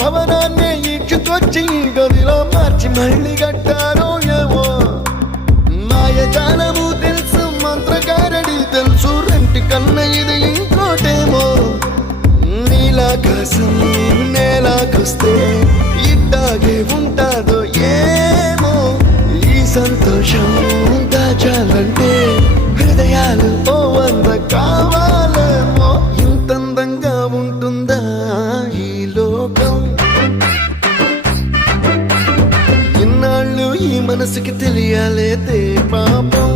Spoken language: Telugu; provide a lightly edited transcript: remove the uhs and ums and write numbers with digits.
భవనాన్ని ఈడ్చుకొచ్చి గదిలో మార్చి మళ్ళీ కట్టారో ఏమో మాయజాలము తెలుసు మంత్రగారడి తెలుసు రెంటి కన్న ఇది ఇంకోటేమో నీలాకాశం నేలాకొస్తే ఇట్టాగే ఉంటాదో ఏమో ఈ సంతోషం దాచాలంటే హృదయాలు ఓ వంద కావాలేమో ఇంతందంగా ఉంటుందా ఈ లోకం ఇన్నాళ్ళు ఈ మనసుకి తెలియాలేదే పాపం